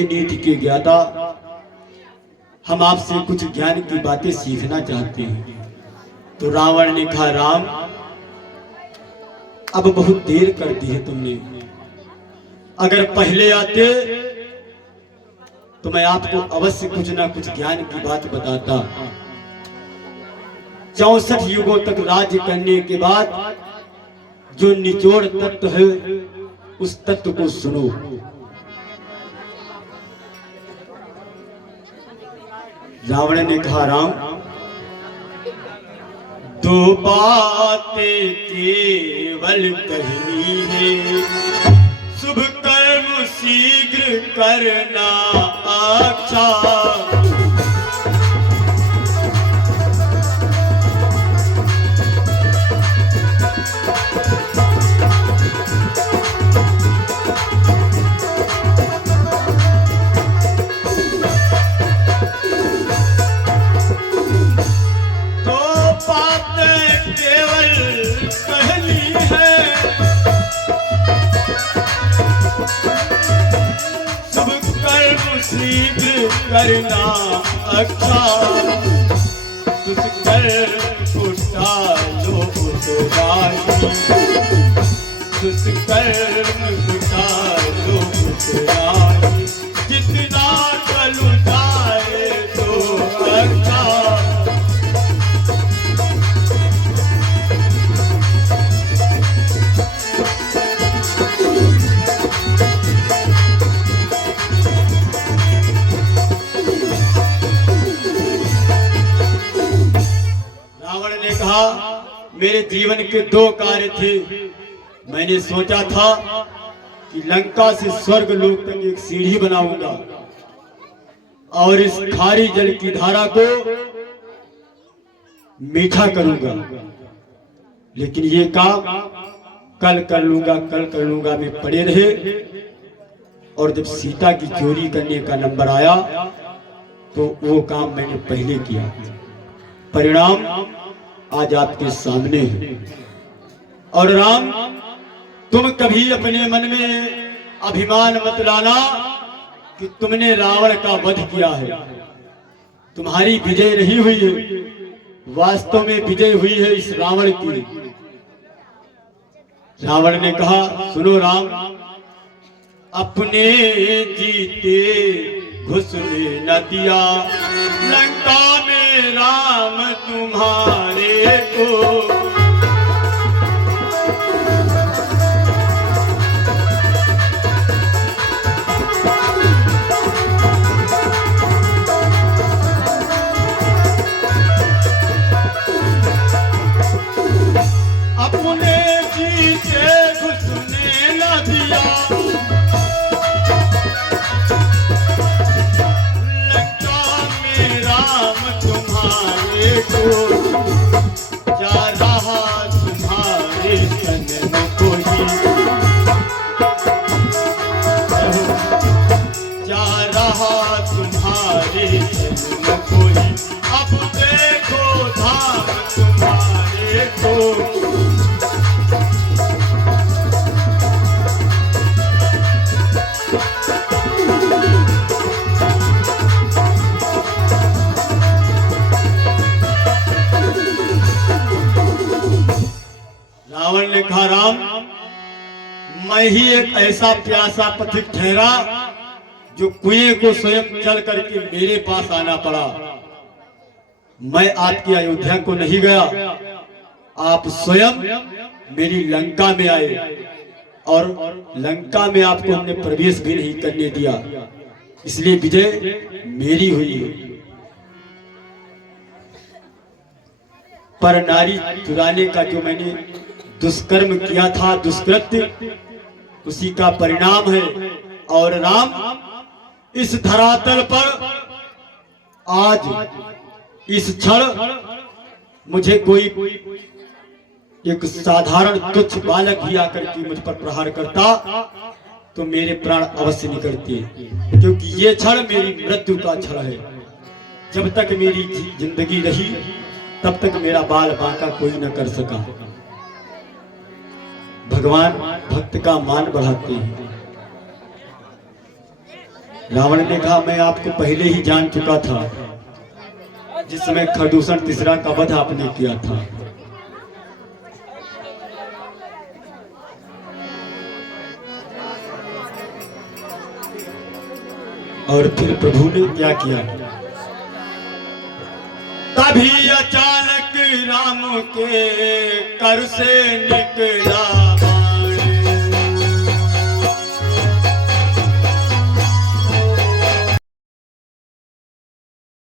नीति के ज्ञाता, हम आपसे कुछ ज्ञान की बातें सीखना चाहते हैं। तो रावण ने कहा, राम अब बहुत देर कर दी है तुमने, अगर पहले आते तो मैं आपको अवश्य कुछ ना कुछ ज्ञान की बात बताता। 64 युगों तक राज्य करने के बाद जो निचोड़ तत्व है उस तत्व को सुनो। रावण ने कहा, राम दो बातें केवल कहनी है, शुभ कर्म शीघ्र करना अच्छा। शीघ्र करना अच्छा, दुष्कर्म टालो उतराई, दुष्कर्म टालो उतराई, जितना टल जाए तो अच्छा। मेरे जीवन के दो कार्य थे। मैंने सोचा था कि लंका से स्वर्ग लोक तक एक सीढ़ी बनाऊंगा और इस खारी जल की धारा को मीठा करूंगा, लेकिन ये काम कल कर लूंगा में पड़े रहे। और जब सीता की चोरी करने का नंबर आया तो वो काम मैंने पहले किया। परिणाम आज आपके सामने है। और राम, तुम कभी अपने मन में अभिमान मत लाना कि तुमने रावण का वध किया है। तुम्हारी विजय नहीं हुई है, वास्तव में विजय हुई है इस रावण की। रावण ने कहा, सुनो राम, अपने जीते घुसने न दिया लंका में राम तुम्हारे को। अपने जीते घुसने न दिया जा रहा तुम्हारे तन में कोई, जा रहा तुम्हारे तन में कोई, अब देखो धाम तुम्हारे को। रावण ने कहा, राम मैं ही एक ऐसा प्यासा पथिक ठहरा जो कुएं को स्वयं चल करके मेरे पास आना पड़ा। मैं आपकी अयोध्या को नहीं गया, आप स्वयं मेरी लंका में आए और लंका में आपको हमने प्रवेश भी नहीं करने दिया, इसलिए विजय मेरी हुई है। पर नारी चुराने का जो मैंने दुष्कर्म किया था, दुष्कृत्य, उसी का परिणाम है। और राम, इस धरातल पर आज इस क्षण मुझे कोई एक साधारण तुच्छ बालक ही आकर के मुझ पर प्रहार करता तो मेरे प्राण अवश्य निकलते, क्योंकि ये क्षण मेरी मृत्यु का क्षण है। जब तक मेरी जिंदगी रही तब तक मेरा बाल बांका कोई न कर सका। भगवान भक्त का मान बढ़ाते हैं। रावण ने कहा मैं आपको पहले ही जान चुका था, जिस समय खरदूषण तीसरा का वध आपने किया था। और फिर प्रभु ने क्या किया? तभी अचानक राम के कर से निकले